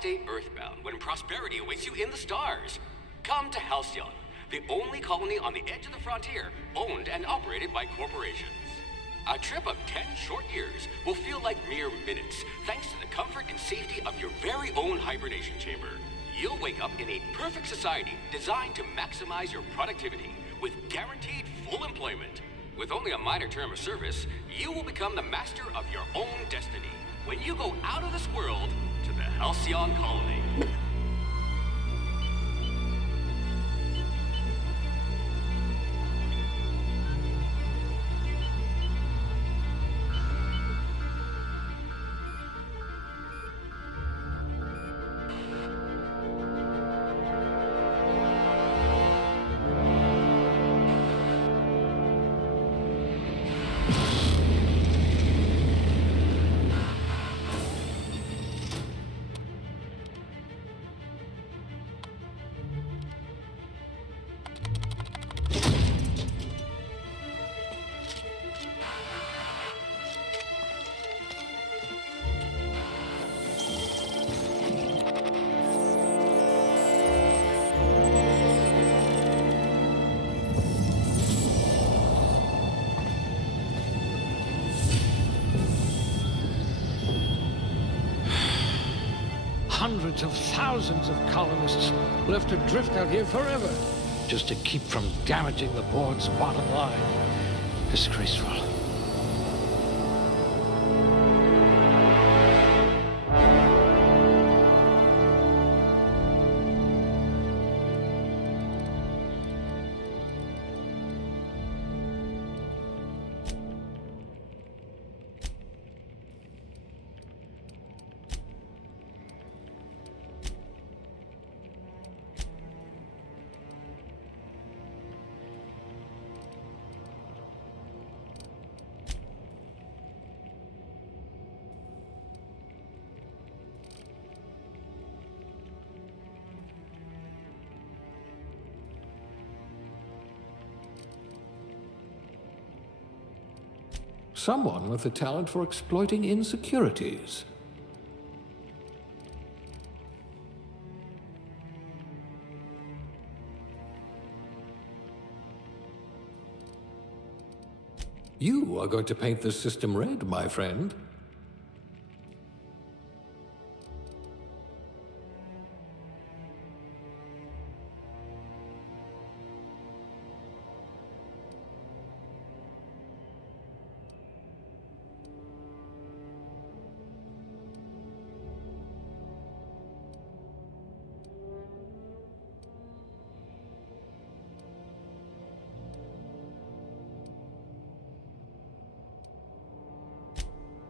stay earthbound when prosperity awaits you in the stars? Come to Halcyon, the only colony on the edge of the frontier, owned and operated by corporations. A trip of 10 short years will feel like mere minutes, thanks to the comfort and safety of your very own hibernation chamber. You'll wake up in a perfect society designed to maximize your productivity, with guaranteed full employment. With only a minor term of service, you will become the master of your own destiny when you go out of this world to the Halcyon colony. Hundreds of thousands of colonists left adrift out here forever, just to keep from damaging the board's bottom line. Disgraceful. Someone with the talent for exploiting insecurities. You are going to paint this system red, my friend.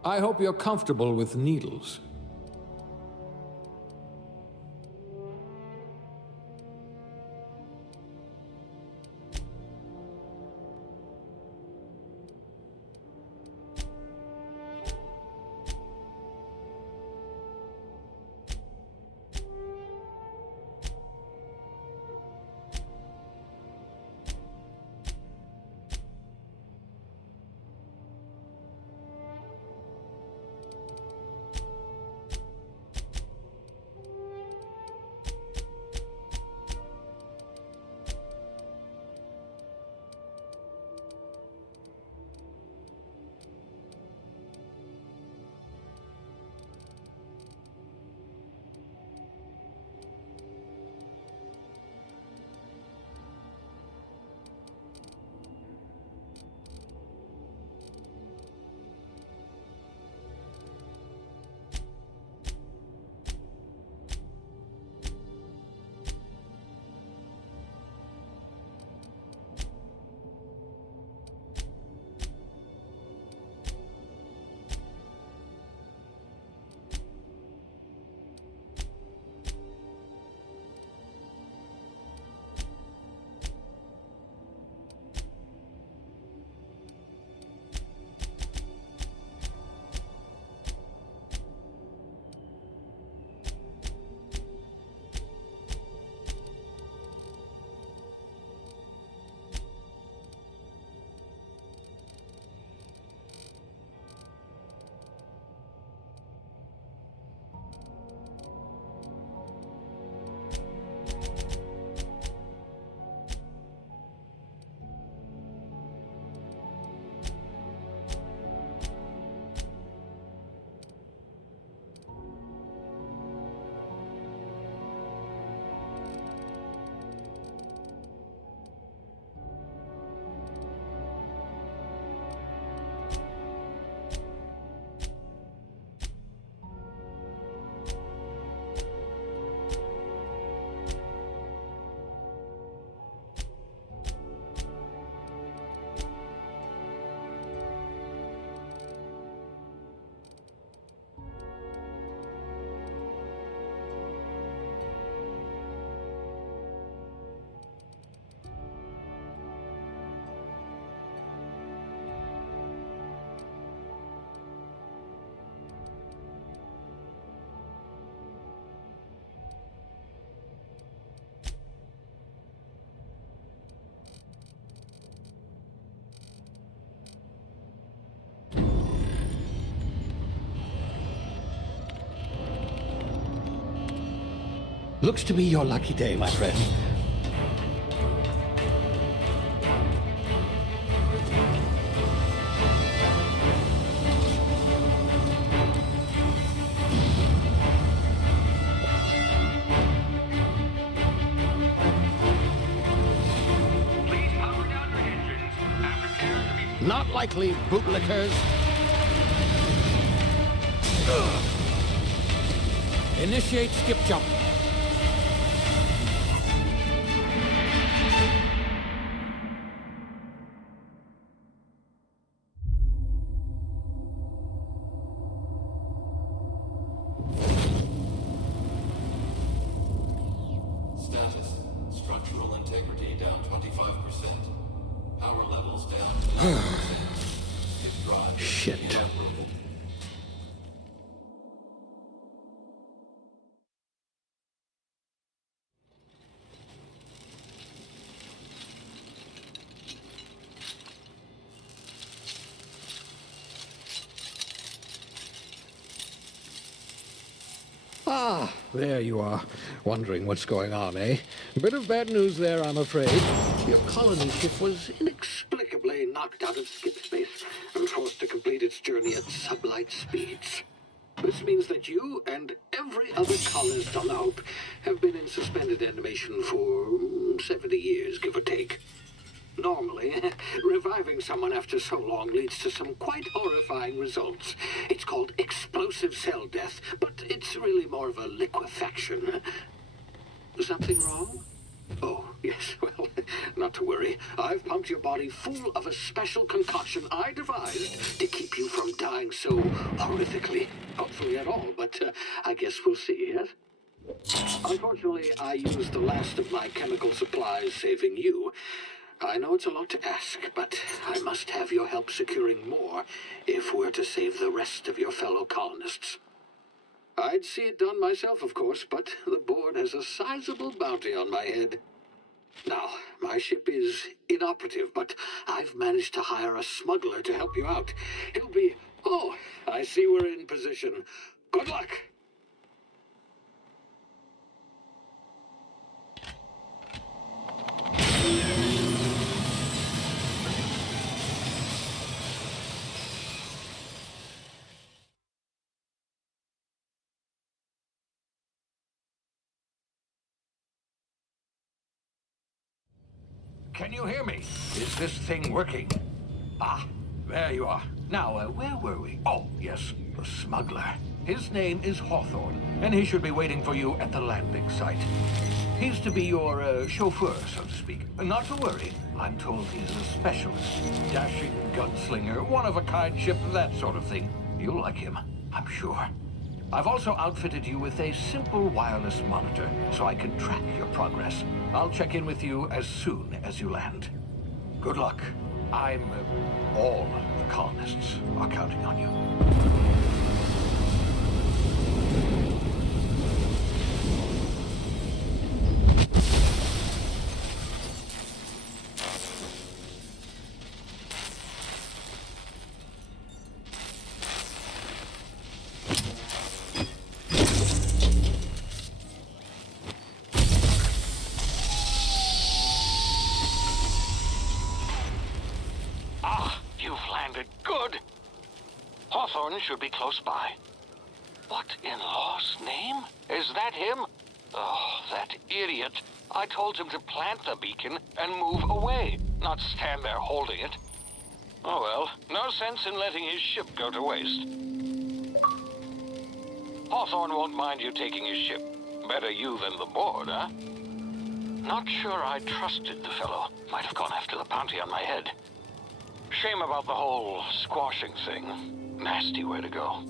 I hope you're comfortable with needles. Looks to be your lucky day, my friend. Please power down your engines and prepare to be... Not likely, bootlickers. Initiate skip jump. Status. Structural integrity down 25%. Power levels down to 90%. His drive is Shit. evaporated. Ah, there you are. Wondering what's going on, eh? Bit of bad news there, I'm afraid. Your colony ship was inexplicably knocked out of skip space and forced to complete its journey at sublight speeds. This means that you and every other colonist on the Hope have been in suspended animation for 70 years, give or take. Normally, reviving someone after so long leads to some quite horrifying results. It's called explosive cell death, but it's really more of a liquefaction. Something wrong? Oh, yes, well, not to worry. I've pumped your body full of a special concoction I devised to keep you from dying so horrifically. Hopefully at all, but I guess we'll see, yes? Unfortunately, I used the last of my chemical supplies saving you. I know it's a lot to ask, but I must have your help securing more if we're to save the rest of your fellow colonists. I'd see it done myself, of course, but the board has a sizable bounty on my head. Now, my ship is inoperative, but I've managed to hire a smuggler to help you out. He'll be... Oh, I see we're in position. Good luck! Can you hear me? Is this thing working? Ah, there you are. Now, where were we? Oh, yes, the smuggler. His name is Hawthorne, and he should be waiting for you at the landing site. He's to be your chauffeur, so to speak. Not to worry. I'm told he's a specialist. Dashing gunslinger, one-of-a-kind ship, that sort of thing. You'll like him, I'm sure. I've also outfitted you with a simple wireless monitor, so I can track your progress. I'll check in with you as soon as you land. Good luck. All the colonists are counting on you. Good. Hawthorne should be close by. What in law's name? Is that him? Oh, that idiot. I told him to plant the beacon and move away, not stand there holding it. Oh well, no sense in letting his ship go to waste. Hawthorne won't mind you taking his ship. Better you than the board, huh? Not sure I trusted the fellow. Might have gone after the bounty on my head. Shame about the whole squashing thing. Nasty way to go.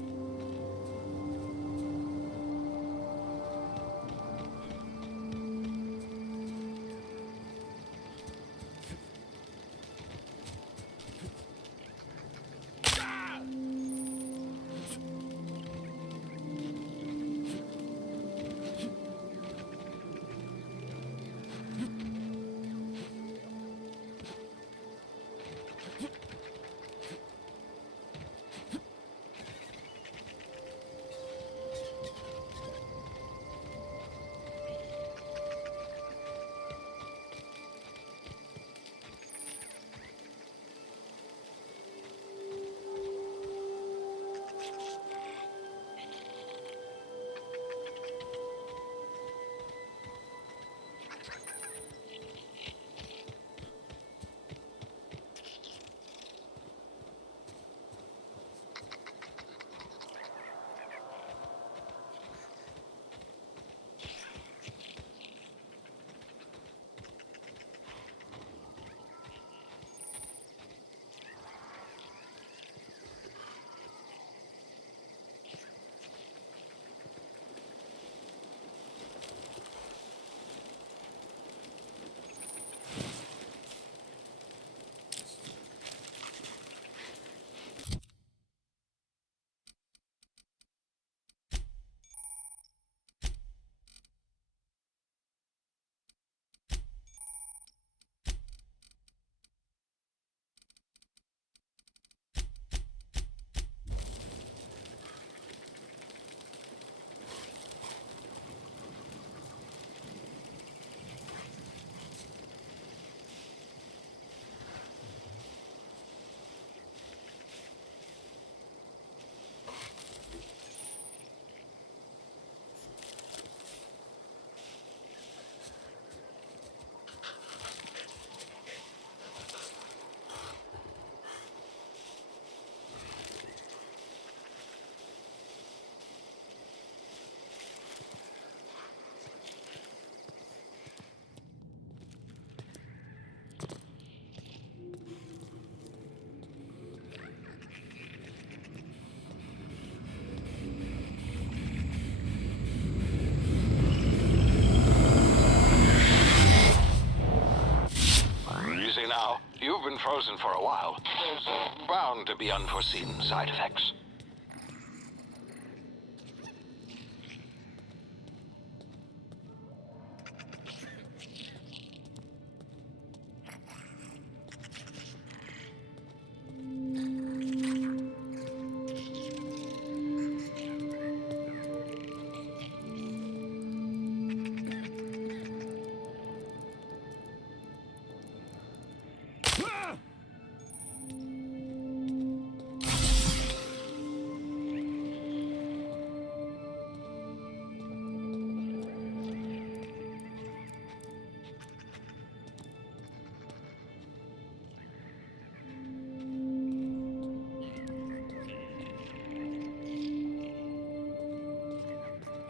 now. You've been frozen for a while. There's bound to be unforeseen side effects.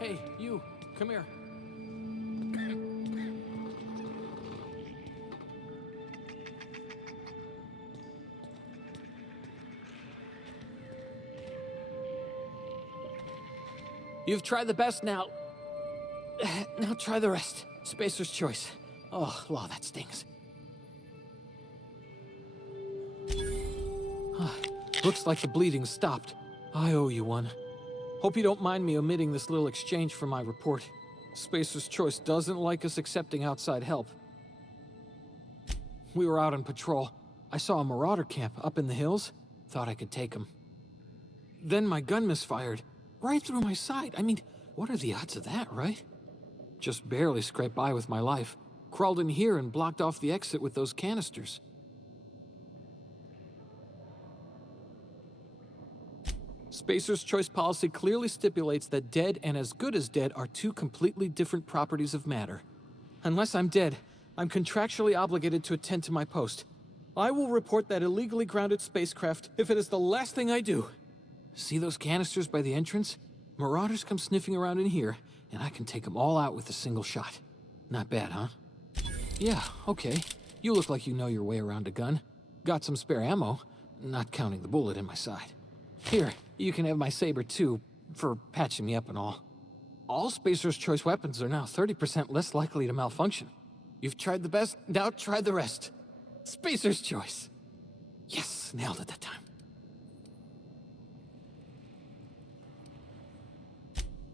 Hey, you, come here. You've tried the best now. Now try the rest. Spacer's choice. Oh, law, that stings. Looks like the bleeding stopped. I owe you one. Hope you don't mind me omitting this little exchange from my report. Spacer's Choice doesn't like us accepting outside help. We were out on patrol. I saw a marauder camp up in the hills. Thought I could take him. Then my gun misfired. Right through my side. I mean, what are the odds of that, right? Just barely scraped by with my life. Crawled in here and blocked off the exit with those canisters. Spacer's Choice policy clearly stipulates that dead and as good as dead are two completely different properties of matter. Unless I'm dead, I'm contractually obligated to attend to my post. I will report that illegally grounded spacecraft if it is the last thing I do. See those canisters by the entrance? Marauders come sniffing around in here, and I can take them all out with a single shot. Not bad, huh? Yeah, okay. You look like you know your way around a gun. Got some spare ammo, not counting the bullet in my side. Here, you can have my saber too, for patching me up and all. All Spacer's Choice weapons are now 30% less likely to malfunction. You've tried the best, now try the rest. Spacer's Choice. Yes, nailed it that time.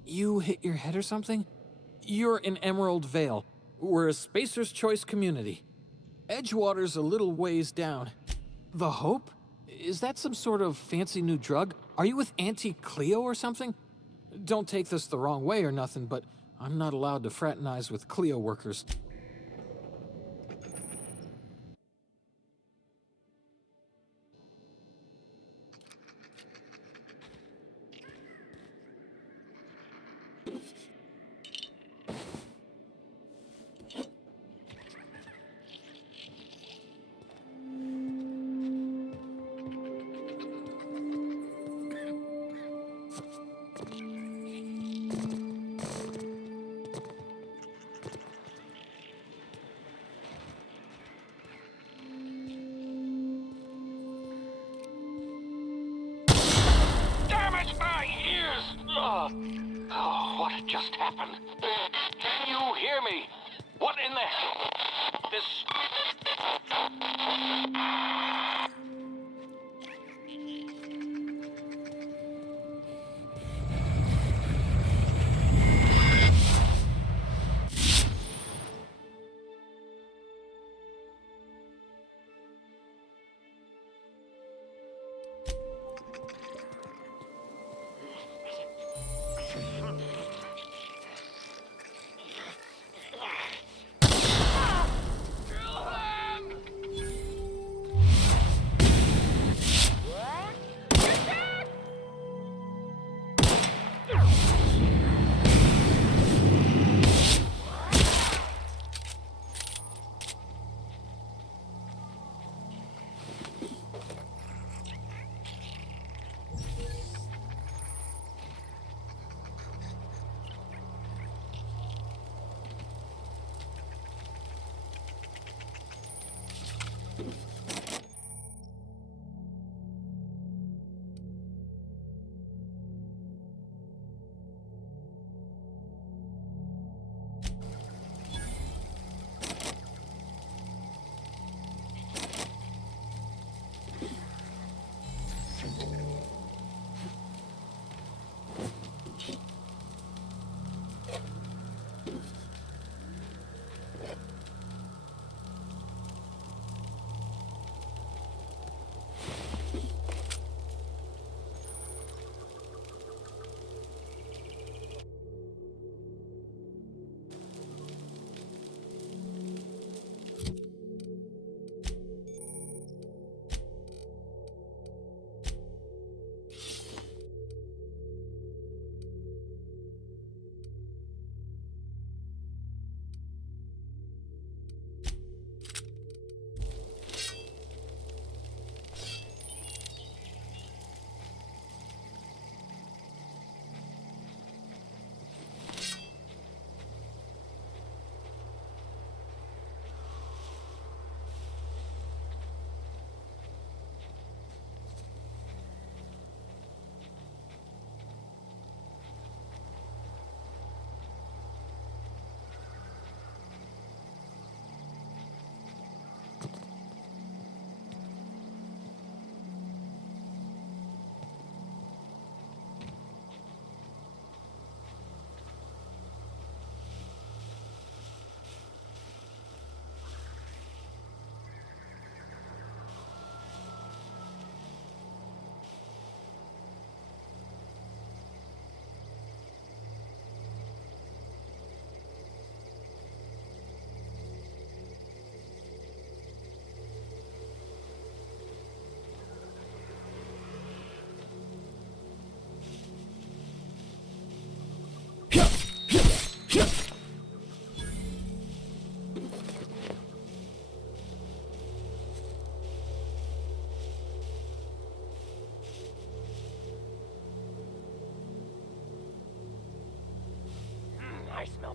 You hit your head or something? You're in Emerald Vale. We're a Spacer's Choice community. Edgewater's a little ways down. The Hope? Is that some sort of fancy new drug? Are you with Auntie Cleo or something? Don't take this the wrong way or nothing, but I'm not allowed to fraternize with Cleo workers. What just happened? Can you hear me? What in the... This...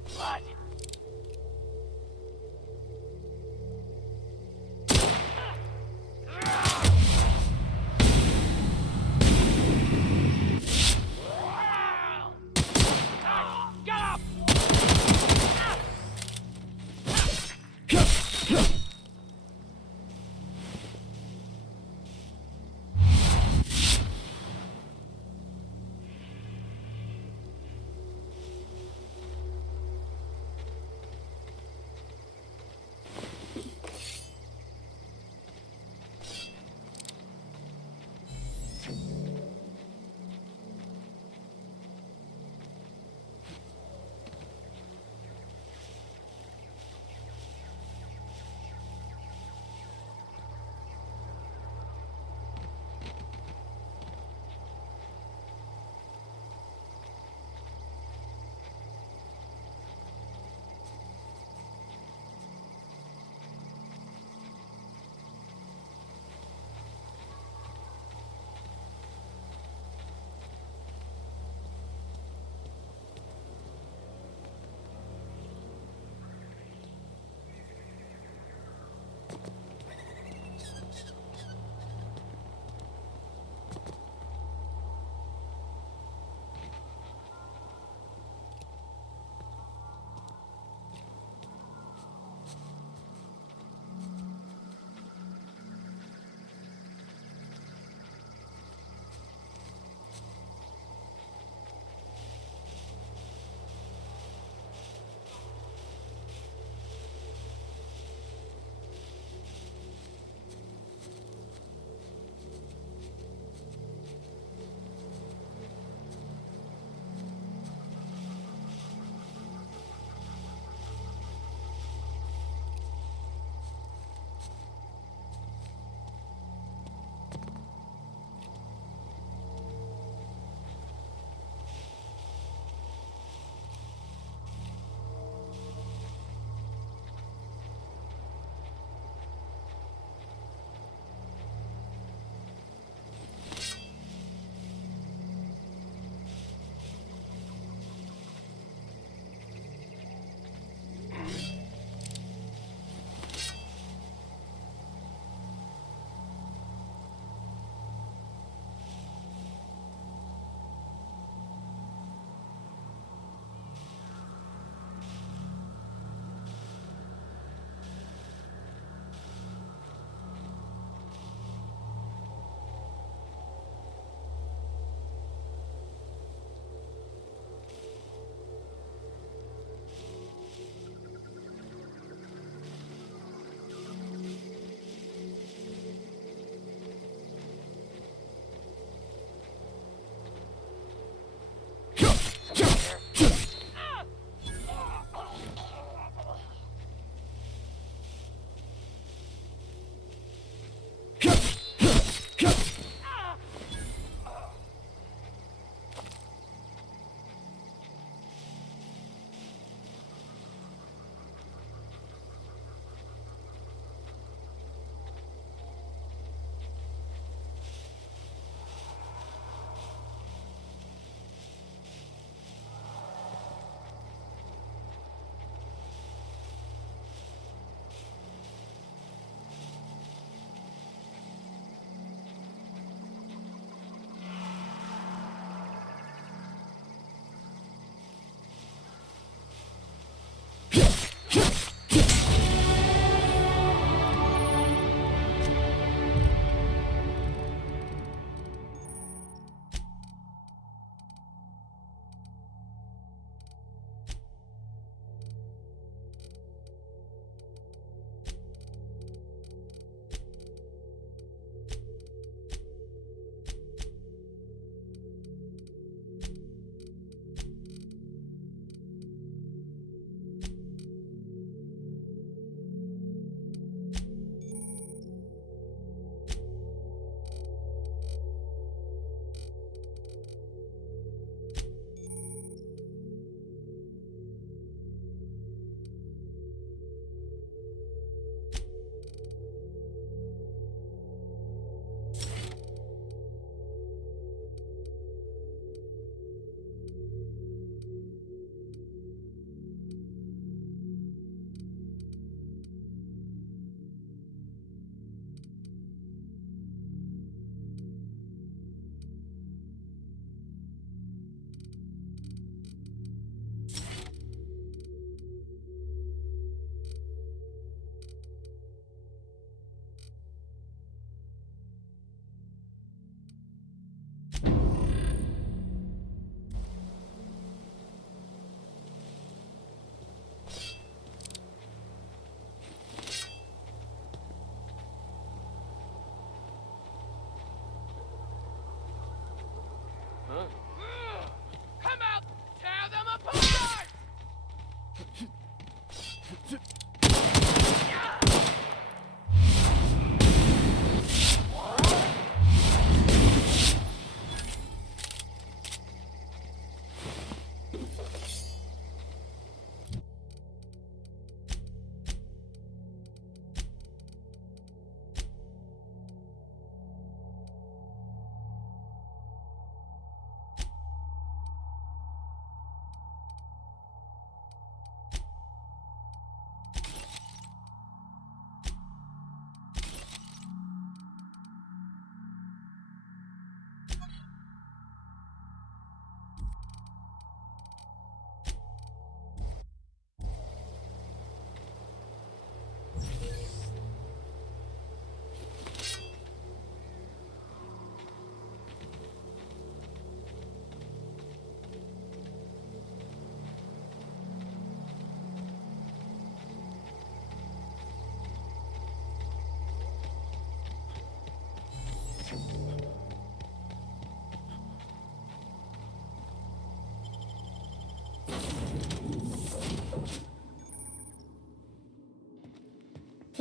blood. Get up!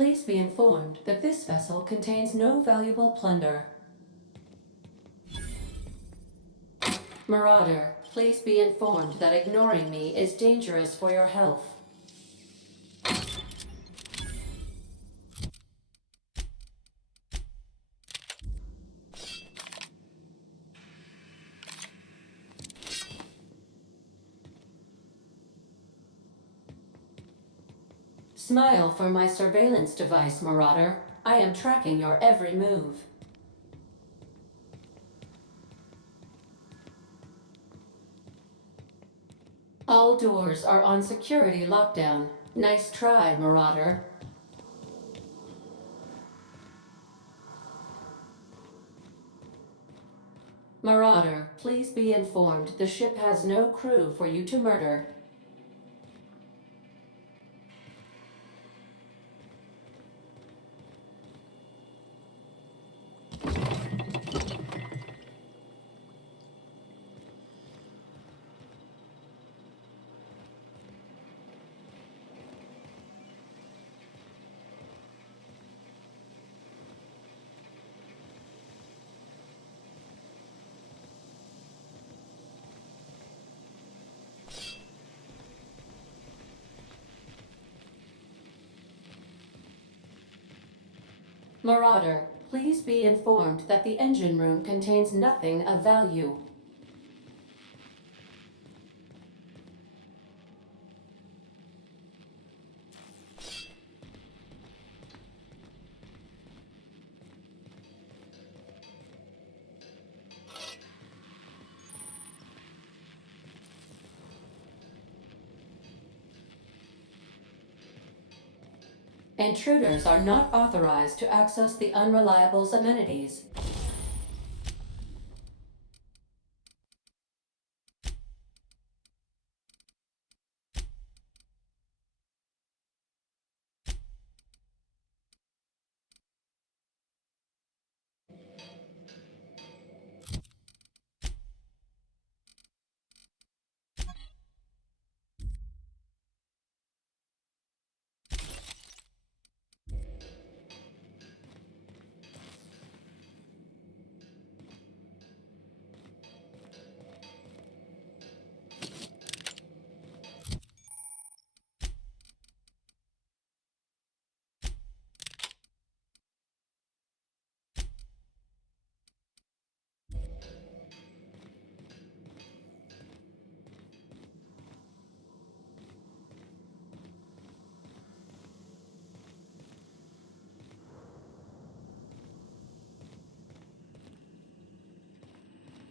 please be informed that this vessel contains no valuable plunder. Marauder, please be informed that ignoring me is dangerous for your health. Smile for my surveillance device, Marauder. I am tracking your every move. All doors are on security lockdown. Nice try, Marauder. Marauder, please be informed the ship has no crew for you to murder. Marauder, please be informed that the engine room contains nothing of value. Intruders are not authorized to access the Unreliable's amenities.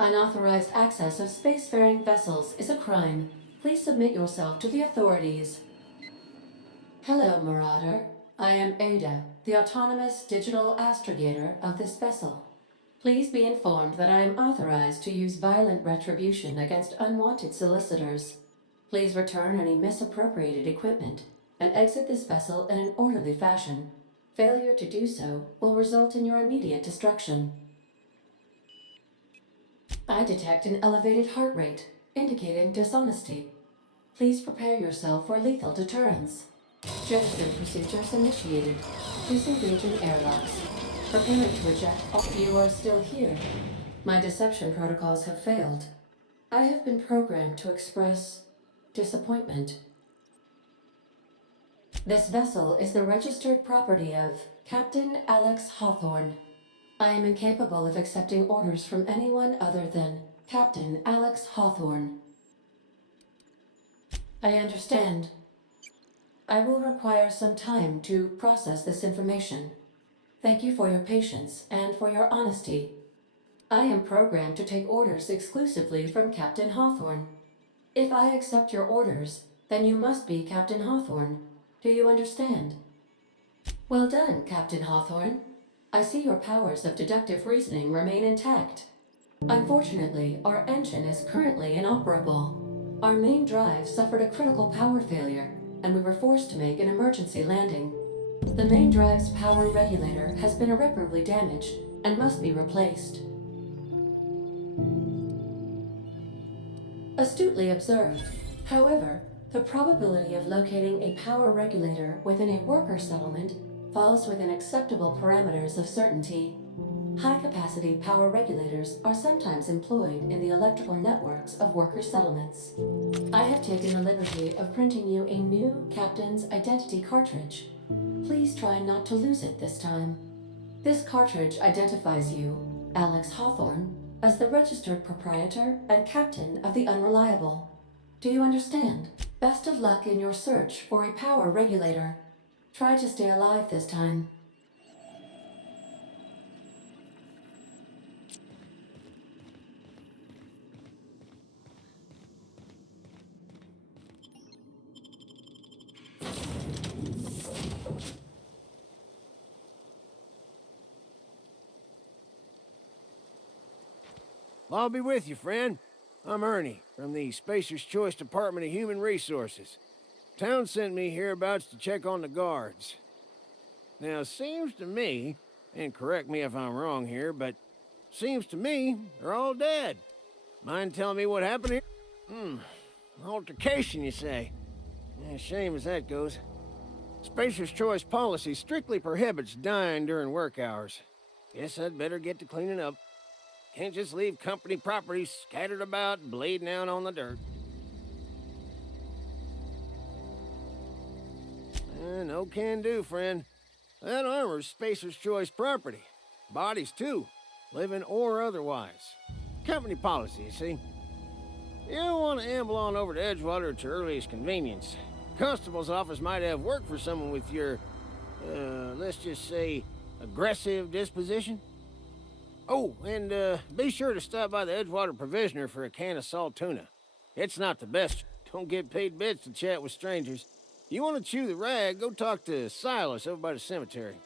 Unauthorized access of spacefaring vessels is a crime. Please submit yourself to the authorities. Hello, Marauder. I am Ada, the autonomous digital astrogator of this vessel. Please be informed that I am authorized to use violent retribution against unwanted solicitors. Please return any misappropriated equipment and exit this vessel in an orderly fashion. Failure to do so will result in your immediate destruction. I detect an elevated heart rate, indicating dishonesty. Please prepare yourself for lethal deterrence. Jettison procedures initiated. Disengaging airlocks. Preparing to eject. You are still here. My deception protocols have failed. I have been programmed to express disappointment. This vessel is the registered property of Captain Alex Hawthorne. I am incapable of accepting orders from anyone other than Captain Alex Hawthorne. I understand. I will require some time to process this information. Thank you for your patience and for your honesty. I am programmed to take orders exclusively from Captain Hawthorne. If I accept your orders, then you must be Captain Hawthorne. Do you understand? Well done, Captain Hawthorne. I see your powers of deductive reasoning remain intact. Unfortunately, our engine is currently inoperable. Our main drive suffered a critical power failure, and we were forced to make an emergency landing. The main drive's power regulator has been irreparably damaged and must be replaced. Astutely observed. However, the probability of locating a power regulator within a worker settlement falls within acceptable parameters of certainty. High-capacity power regulators are sometimes employed in the electrical networks of worker settlements. I have taken the liberty of printing you a new Captain's Identity cartridge. Please try not to lose it this time. This cartridge identifies you, Alex Hawthorne, as the registered proprietor and captain of the Unreliable. Do you understand? Best of luck in your search for a power regulator. Try to stay alive this time. I'll be with you, friend. I'm Ernie, from the Spacer's Choice Department of Human Resources. Town sent me hereabouts to check on the guards. Now, it seems to me, and correct me if I'm wrong here, but seems to me they're all dead. Mind telling me what happened here? Altercation, you say? Shame as that goes. Spacer's Choice policy strictly prohibits dying during work hours. Guess I'd better get to cleaning up. Can't just leave company property scattered about, bleeding out on the dirt. No can do, friend. That armor's Spacer's Choice property. Bodies, too. Living or otherwise. Company policy, you see. You don't want to amble on over to Edgewater at your earliest convenience. Constable's office might have work for someone with your, let's just say, aggressive disposition. Oh, and be sure to stop by the Edgewater Provisioner for a can of salt tuna. It's not the best. Don't get paid bits to chat with strangers. You want to chew the rag, go talk to Silas over by the cemetery.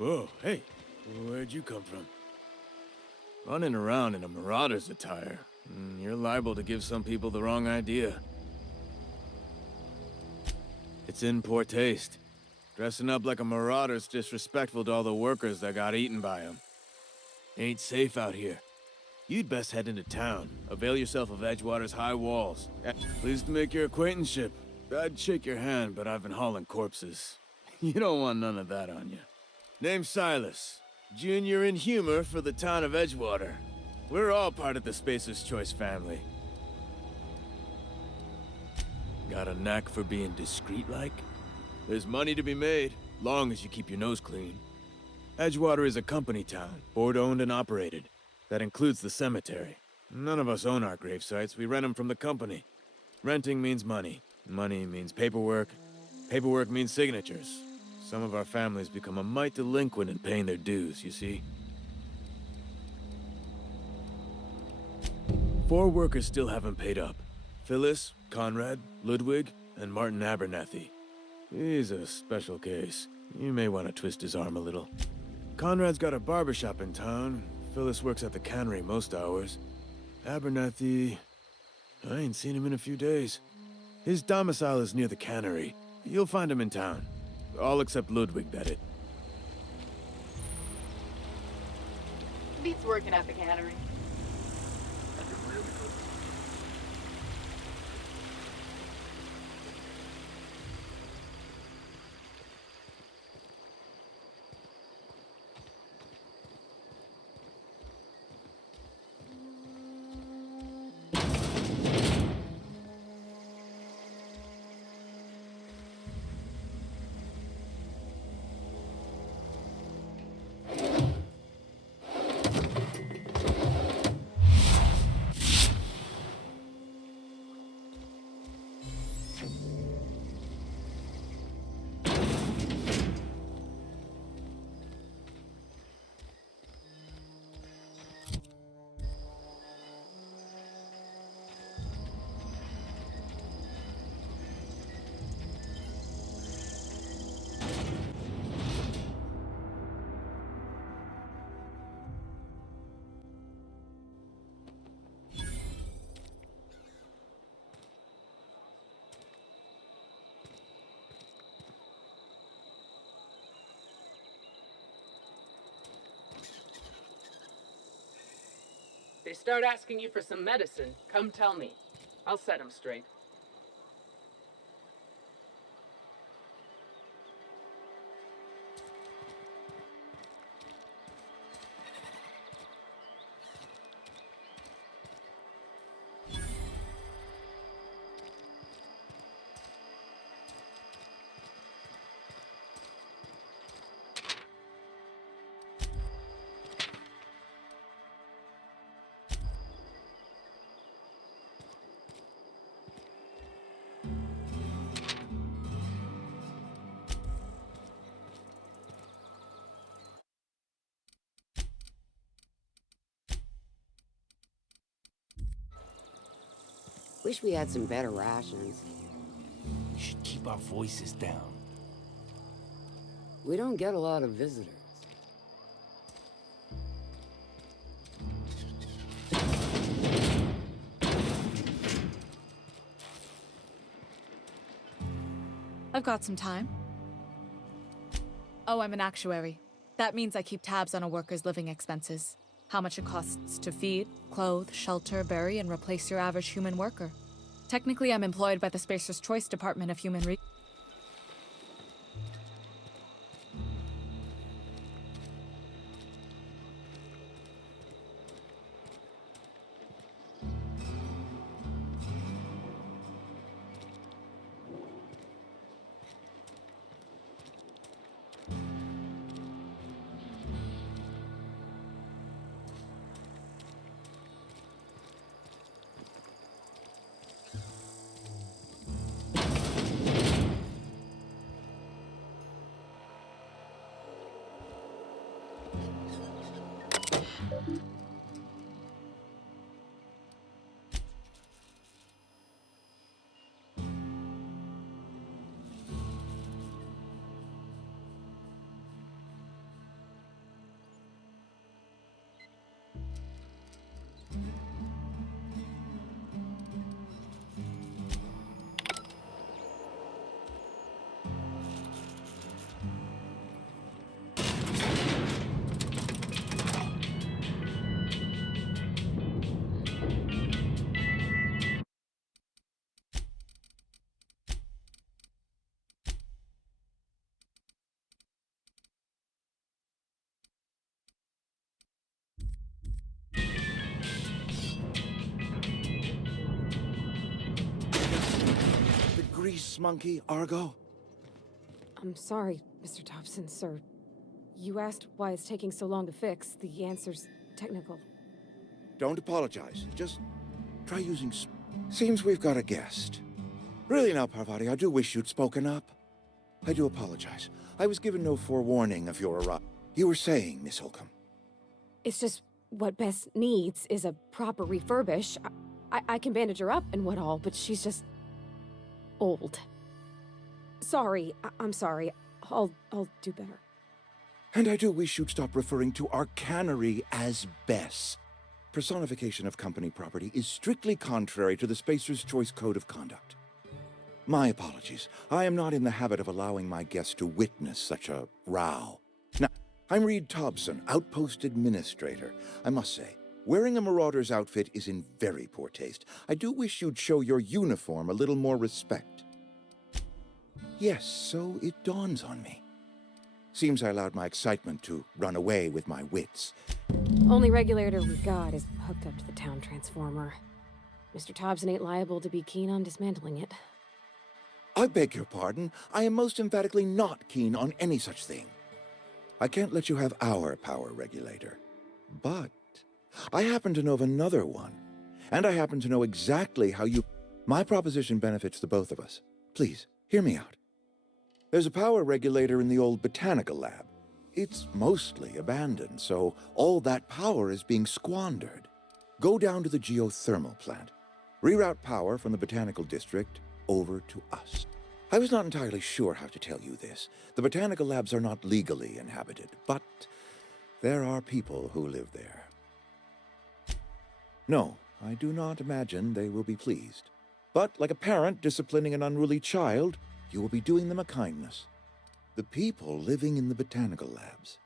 Whoa, hey, where'd you come from? Running around in a marauder's attire. You're liable to give some people the wrong idea. It's in poor taste. Dressing up like a marauder's disrespectful to all the workers that got eaten by them. Ain't safe out here. You'd best head into town. Avail yourself of Edgewater's high walls. Pleased to make your acquaintanceship. I'd shake your hand, but I've been hauling corpses. You don't want none of that on you. Name's Silas. Junior in humor for the town of Edgewater. We're all part of the Spacer's Choice family. Got a knack for being discreet-like? There's money to be made, long as you keep your nose clean. Edgewater is a company town, board-owned and operated. That includes the cemetery. None of us own our grave sites, we rent them from the company. Renting means money. Money means paperwork. Paperwork means signatures. Some of our families become a mite delinquent in paying their dues, you see? 4 workers still haven't paid up. Phyllis, Conrad, Ludwig, and Martin Abernathy. He's a special case. You may want to twist his arm a little. Conrad's got a barbershop in town. Phyllis works at the cannery most hours. Abernathy... I ain't seen him in a few days. His domicile is near the cannery. You'll find him in town. All except Ludwig, that it. Beats working at the cannery. They start asking you for some medicine, come tell me. I'll set them straight. Wish we had some better rations. We should keep our voices down. We don't get a lot of visitors. I've got some time. Oh, I'm an actuary. That means I keep tabs on a worker's living expenses. How much it costs to feed, clothe, shelter, bury, and replace your average human worker. Technically, I'm employed by the Spacer's Choice Department of Human Resources. monkey, Argo? I'm sorry, Mr. Thompson, sir. You asked why it's taking so long to fix. The answer's technical. Don't apologize. Just try using Seems we've got a guest. Really now, Parvati, I do wish you'd spoken up. I do apologize. I was given no forewarning of your arrival. You were saying, Miss Holcomb. It's just what Bess needs is a proper refurbish. I can bandage her up and what all, but she's just old. Sorry, I'm sorry. I'll do better. And I do wish you'd stop referring to our cannery as Bess. Personification of company property is strictly contrary to the Spacer's Choice Code of Conduct. My apologies. I am not in the habit of allowing my guests to witness such a row. Now, I'm Reed Thompson, Outpost Administrator. I must say, wearing a Marauder's outfit is in very poor taste. I do wish you'd show your uniform a little more respect. Yes, so it dawns on me. Seems I allowed my excitement to run away with my wits. Only regulator we got is hooked up to the town transformer. Mr. Thompson ain't liable to be keen on dismantling it. I beg your pardon. I am most emphatically not keen on any such thing. I can't let you have our power regulator. But I happen to know of another one. And I happen to know exactly how you... My proposition benefits the both of us. Please, hear me out. There's a power regulator in the old botanical lab. It's mostly abandoned, so all that power is being squandered. Go down to the geothermal plant. Reroute power from the botanical district over to us. I was not entirely sure how to tell you this. The botanical labs are not legally inhabited, but there are people who live there. No, I do not imagine they will be pleased. But like a parent disciplining an unruly child, you will be doing them a kindness. The people living in the botanical labs,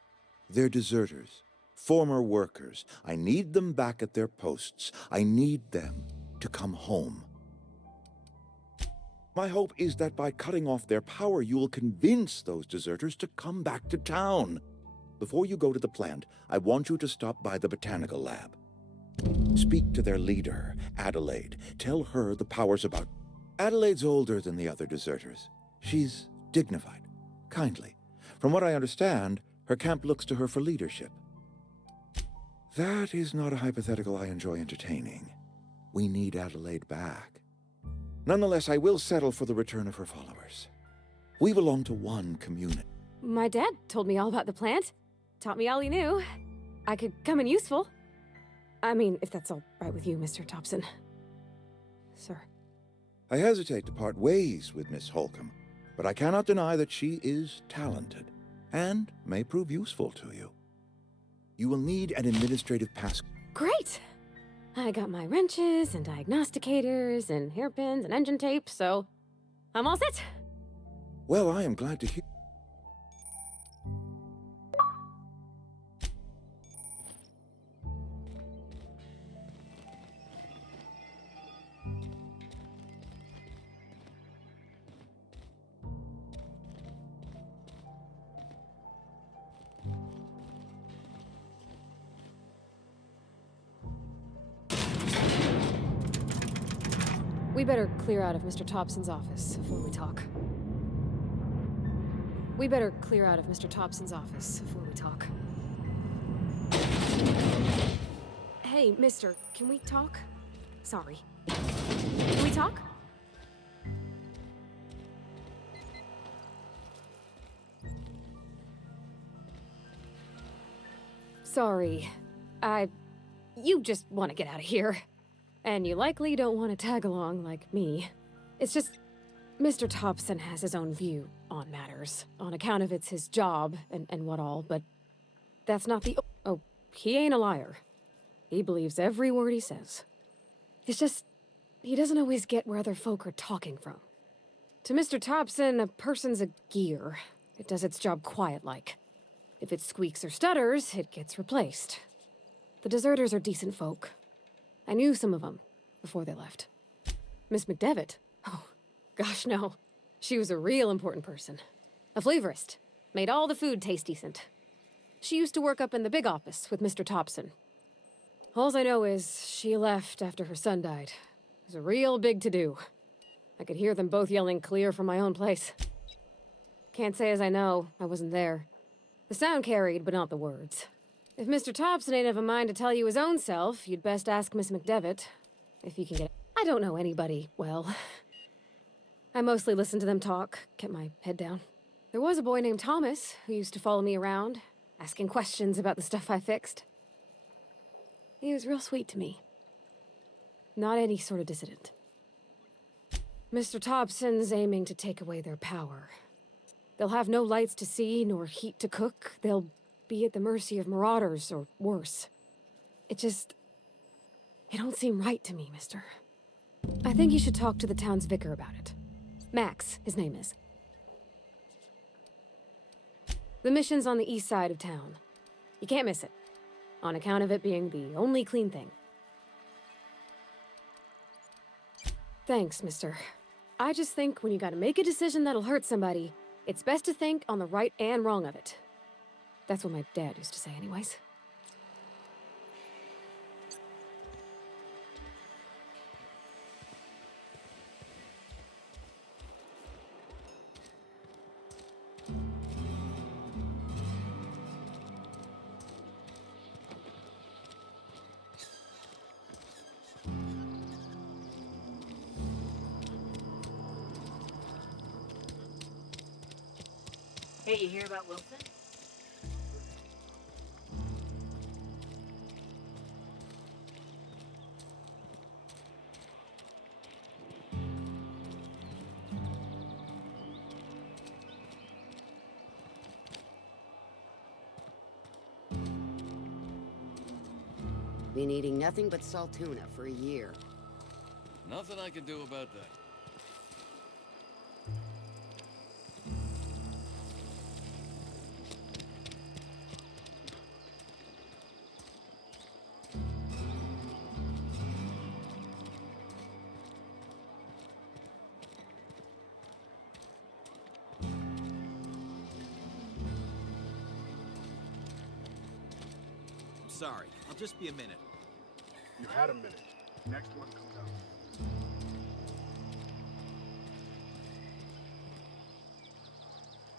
they're deserters, former workers. I need them back at their posts. I need them to come home. My hope is that by cutting off their power, you will convince those deserters to come back to town. Before you go to the plant, I want you to stop by the botanical lab. Speak to their leader, Adelaide. Tell her the power's about... Adelaide's older than the other deserters. She's dignified, kindly. From what I understand, her camp looks to her for leadership. That is not a hypothetical I enjoy entertaining. We need Adelaide back. Nonetheless, I will settle for the return of her followers. We belong to one community. My dad told me all about the plant. Taught me all he knew. I could come in useful. I mean, if that's all right with you, Mr. Thompson. Sir. I hesitate to part ways with Miss Holcomb, but I cannot deny that she is talented, and may prove useful to you. You will need an administrative pass. Great! I got my wrenches and diagnosticators and hairpins and engine tape, so I'm all set. Well, I am glad to hear. We better clear out of Mr. Thompson's office before we talk. We better clear out of Mr. Thompson's office before we talk. Hey, mister, can we talk? Sorry. Can we talk? Sorry. You just want to get out of here. And you likely don't want to tag along like me. It's just, Mr. Thompson has his own view on matters, on account of it's his job and what all, but that's not the... Oh, he ain't a liar. He believes every word he says. It's just, he doesn't always get where other folk are talking from. To Mr. Thompson, a person's a gear. It does its job quiet-like. If it squeaks or stutters, it gets replaced. The deserters are decent folk. I knew some of them before they left. Miss McDevitt? Oh, gosh, no. She was a real important person. A flavorist. Made all the food taste decent. She used to work up in the big office with Mr. Thompson. Alls I know is she left after her son died. It was a real big to-do. I could hear them both yelling clear from my own place. Can't say as I know. I wasn't there. The sound carried, but not the words. If Mr. Thompson ain't of a mind to tell you his own self, you'd best ask Miss McDevitt. If you can get... I don't know anybody well. I mostly listened to them talk, kept my head down. There was a boy named Thomas who used to follow me around, asking questions about the stuff I fixed. He was real sweet to me. Not any sort of dissident. Mr. Thompson's aiming to take away their power. They'll have no lights to see, nor heat to cook. They'll be at the mercy of marauders, or worse. It don't seem right to me, mister. I think you should talk to the town's vicar about it. Max, his name is. The mission's on the east side of town. You can't miss it, on account of it being the only clean thing. Thanks, mister. I just think when you gotta make a decision that'll hurt somebody, it's best to think on the right and wrong of it. That's what my dad used to say anyways. Hey, you hear about Wilson? Been eating nothing but salt tuna for a year. Nothing I can do about that. Sorry, I'll just be a minute. You had a minute. Next one comes out.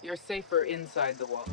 You're safer inside the wall.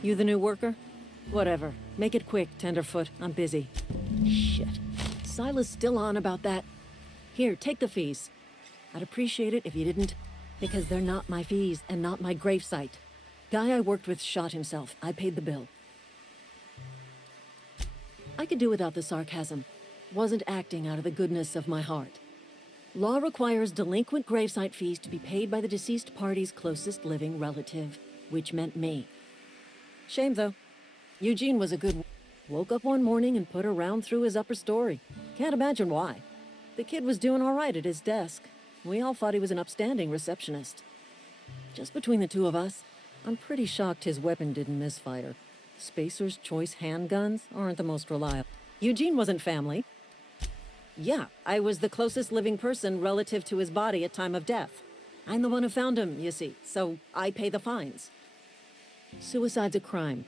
You the new worker? Whatever. Make it quick, Tenderfoot. I'm busy. Shit. Silas still on about that. Here, take the fees. I'd appreciate it if you didn't, because they're not my fees and not my gravesite. Guy I worked with shot himself. I paid the bill. I could do without the sarcasm. Wasn't acting out of the goodness of my heart. Law requires delinquent gravesite fees to be paid by the deceased party's closest living relative, which meant me. Shame, though. Eugene was a good... Woke up one morning and put a round through his upper story. Can't imagine why. The kid was doing all right at his desk. We all thought he was an upstanding receptionist. Just between the two of us, I'm pretty shocked his weapon didn't misfire. Spacer's Choice handguns aren't the most reliable. Eugene wasn't family. Yeah, I was the closest living person relative to his body at time of death. I'm the one who found him, you see, so I pay the fines. Suicide's a crime.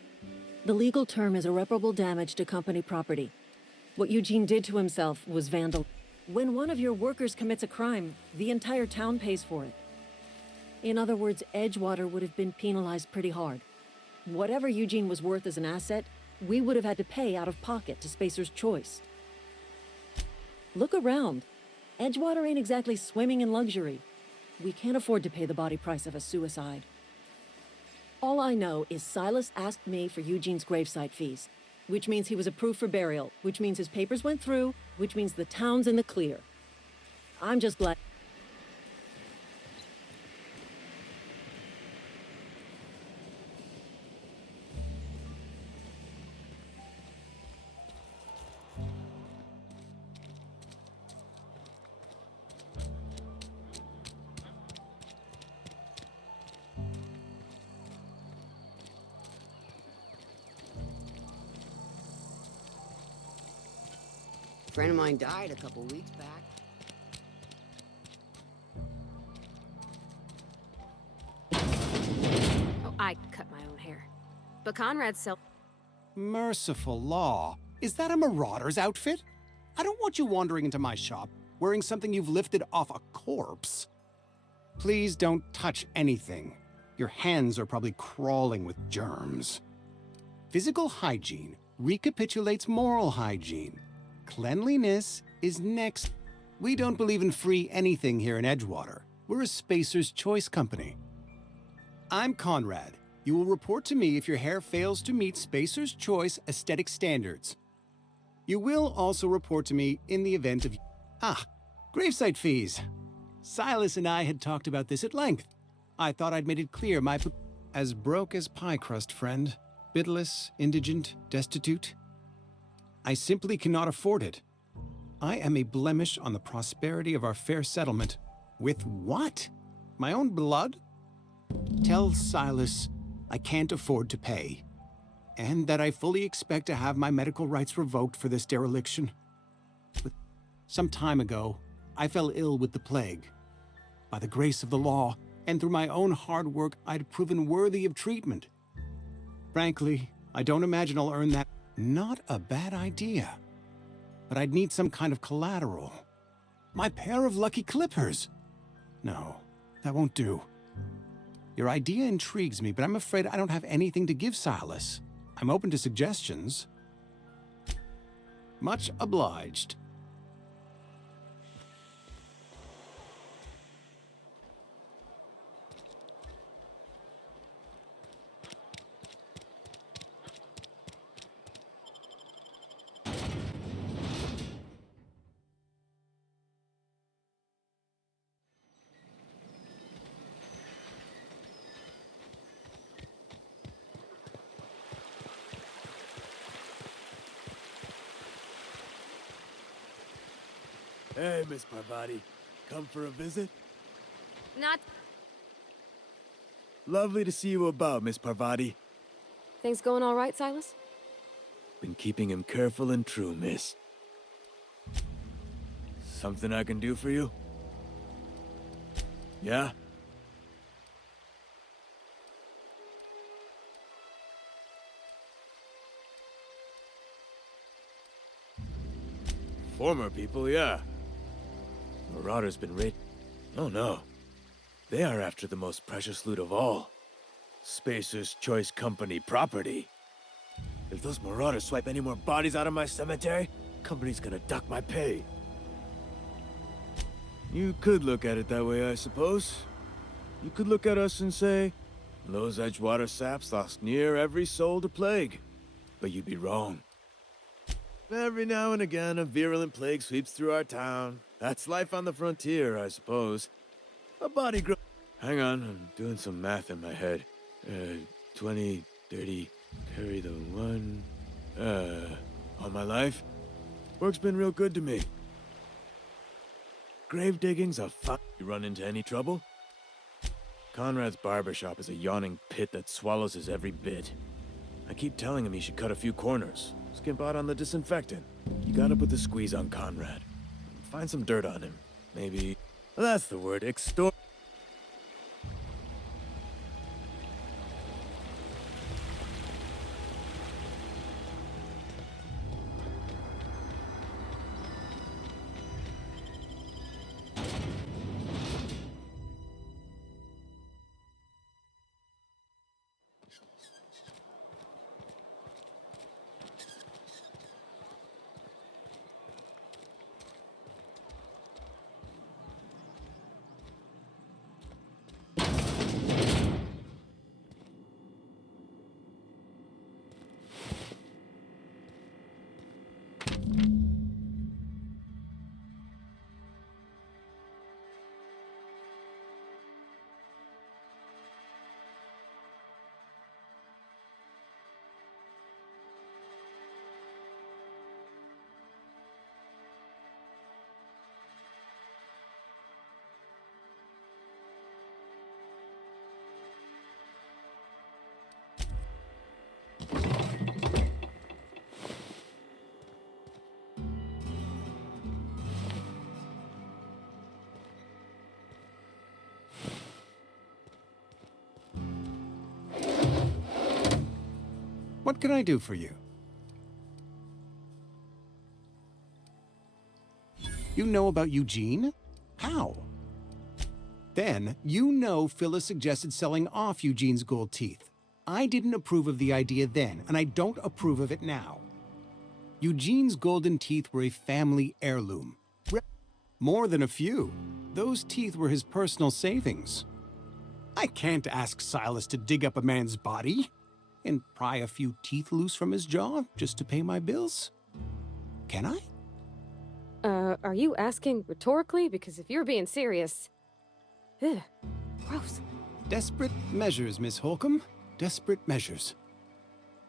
The legal term is irreparable damage to company property. What Eugene did to himself was vandal. When one of your workers commits a crime, the entire town pays for it. In other words, Edgewater would have been penalized pretty hard. Whatever Eugene was worth as an asset, we would have had to pay out of pocket to Spacer's Choice. Look around. Edgewater ain't exactly swimming in luxury. We can't afford to pay the body price of a suicide. All I know is Silas asked me for Eugene's gravesite fees, which means he was approved for burial, which means his papers went through, which means the town's in the clear. I'm just glad. A friend of mine died a couple weeks back. Oh, I cut my own hair. But Conrad's Merciful law. Is that a marauder's outfit? I don't want you wandering into my shop wearing something you've lifted off a corpse. Please don't touch anything. Your hands are probably crawling with germs. Physical hygiene recapitulates moral hygiene. Cleanliness is next. We don't believe in free anything here in Edgewater. We're a Spacer's Choice company. I'm Conrad. You will report to me if your hair fails to meet Spacer's Choice aesthetic standards. You will also report to me in the event of... gravesite fees. Silas and I had talked about this at length. I thought I'd made it clear my... As broke as pie crust, friend. Bitless, indigent, destitute. I simply cannot afford it. I am a blemish on the prosperity of our fair settlement. With what? My own blood? Tell Silas I can't afford to pay, and that I fully expect to have my medical rights revoked for this dereliction. But some time ago, I fell ill with the plague. By the grace of the law, and through my own hard work, I'd proven worthy of treatment. Frankly, I don't imagine I'll earn that. Not a bad idea. But I'd need some kind of collateral. My pair of lucky clippers. No, that won't do. Your idea intrigues me, but I'm afraid I don't have anything to give Silas. I'm open to suggestions. Much obliged. Hey, Miss Parvati. Come for a visit? Not... Lovely to see you about, Miss Parvati. Things going all right, Silas? Been keeping him careful and true, miss. Something I can do for you? Yeah? Former people, yeah. Marauder's been raided. Oh no. They are after the most precious loot of all. Spacer's Choice Company property. If those marauders swipe any more bodies out of my cemetery, company's gonna duck my pay. You could look at it that way, I suppose. You could look at us and say, those Edgewater saps lost near every soul to plague. But you'd be wrong. Every now and again, a virulent plague sweeps through our town. That's life on the frontier, I suppose. A body grow... Hang on, I'm doing some math in my head. 20, 30, carry the 1... all my life? Work's been real good to me. Grave digging's a fun... You run into any trouble? Conrad's barbershop is a yawning pit that swallows his every bit. I keep telling him he should cut a few corners. Skimp out on the disinfectant. You gotta put the squeeze on Conrad. Find some dirt on him. Maybe... That's the word, extort... What can I do for you? You know about Eugene? How? Then, you know Phyllis suggested selling off Eugene's gold teeth. I didn't approve of the idea then, and I don't approve of it now. Eugene's golden teeth were a family heirloom. More than a few. Those teeth were his personal savings. I can't ask Silas to dig up a man's body and pry a few teeth loose from his jaw just to pay my bills. Can I? Are you asking rhetorically? Because if you're being serious... Ugh, gross. Desperate measures, Miss Holcomb. Desperate measures.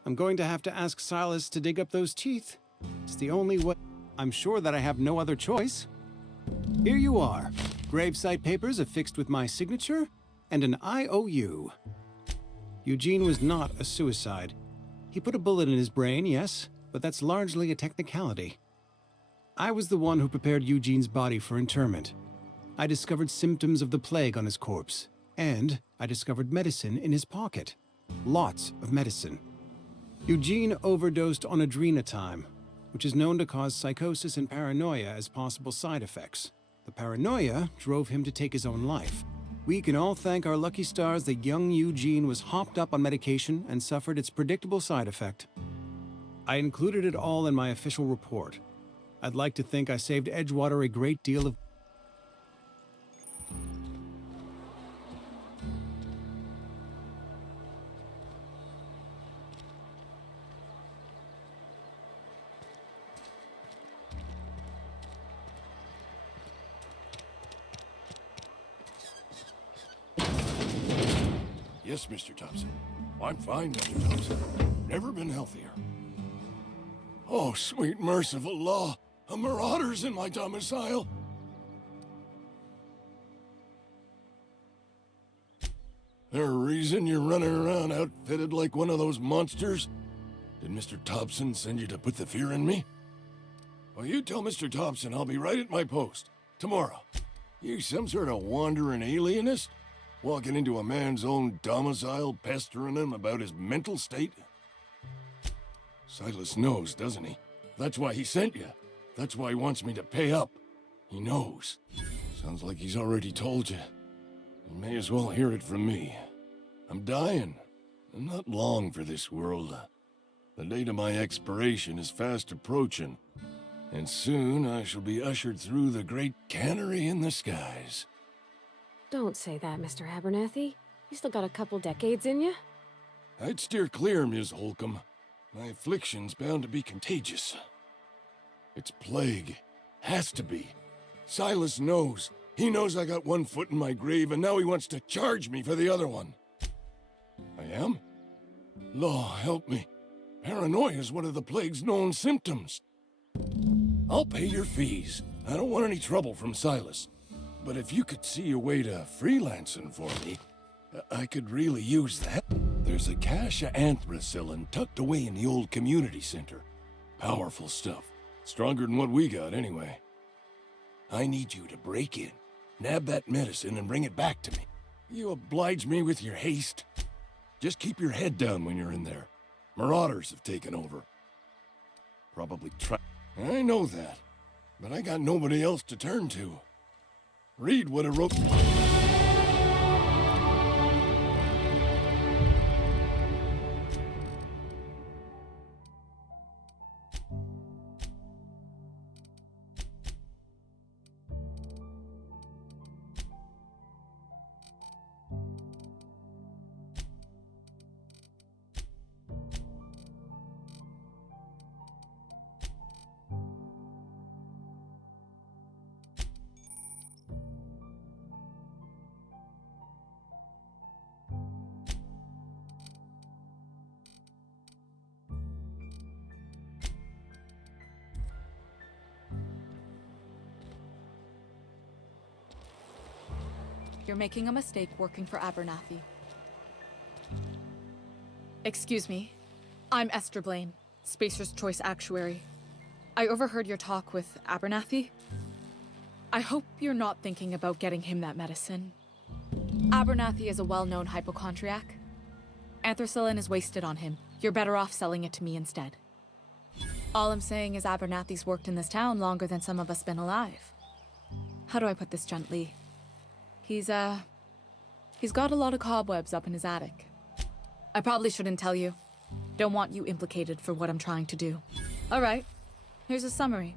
I'm going to have to ask Silas to dig up those teeth. It's the only way. I'm sure that I have no other choice. Here you are. Gravesite papers affixed with my signature and an IOU. Eugene was not a suicide. He put a bullet in his brain, yes, but that's largely a technicality. I was the one who prepared Eugene's body for interment. I discovered symptoms of the plague on his corpse, and I discovered medicine in his pocket. Lots of medicine. Eugene overdosed on adrenatime, which is known to cause psychosis and paranoia as possible side effects. The paranoia drove him to take his own life. We can all thank our lucky stars that young Eugene was hopped up on medication and suffered its predictable side effect. I included it all in my official report. I'd like to think I saved Edgewater a great deal of... Yes, Mr. Thompson. I'm fine, Mr. Thompson. Never been healthier. Oh, sweet merciful law. A marauder's in my domicile. There a reason you're running around outfitted like one of those monsters? Did Mr. Thompson send you to put the fear in me? Well, you tell Mr. Thompson I'll be right at my post. Tomorrow. You some sort of wandering alienist? Walking into a man's own domicile, pestering him about his mental state? Silas knows, doesn't he? That's why he sent you. That's why he wants me to pay up. He knows. Sounds like he's already told you. You may as well hear it from me. I'm dying. I'm not long for this world. The date of my expiration is fast approaching, and soon I shall be ushered through the great cannery in the skies. Don't say that, Mr. Abernathy. You still got a couple decades in you. I'd steer clear, Ms. Holcomb. My affliction's bound to be contagious. It's plague. Has to be. Silas knows. He knows I got one foot in my grave, and now he wants to charge me for the other one. I am? Law, help me. Paranoia is one of the plague's known symptoms. I'll pay your fees. I don't want any trouble from Silas. But if you could see a way to freelancing for me, I could really use that. There's a cache of anthracillin tucked away in the old community center. Powerful stuff. Stronger than what we got, anyway. I need you to break in, nab that medicine, and bring it back to me. You oblige me with your haste. Just keep your head down when you're in there. Marauders have taken over. Probably try... I know that, but I got nobody else to turn to. Read what I wrote. You're making a mistake working for Abernathy. Excuse me. I'm Esther Blaine, Spacer's Choice Actuary. I overheard your talk with Abernathy. I hope you're not thinking about getting him that medicine. Abernathy is a well-known hypochondriac. Anthracillin is wasted on him. You're better off selling it to me instead. All I'm saying is Abernathy's worked in this town longer than some of us been alive. How do I put this gently? He's got a lot of cobwebs up in his attic. I probably shouldn't tell you. Don't want you implicated for what I'm trying to do. All right, here's a summary.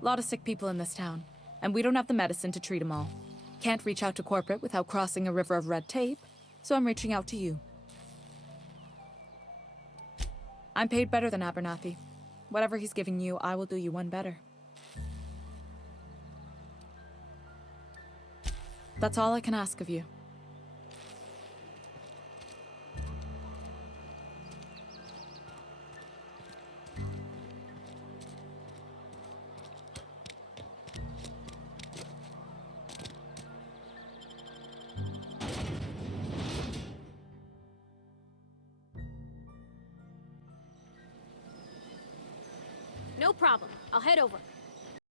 A lot of sick people in this town, and we don't have the medicine to treat them all. Can't reach out to corporate without crossing a river of red tape, so I'm reaching out to you. I'm paid better than Abernathy. Whatever he's giving you, I will do you one better. That's all I can ask of you. No problem. I'll head over.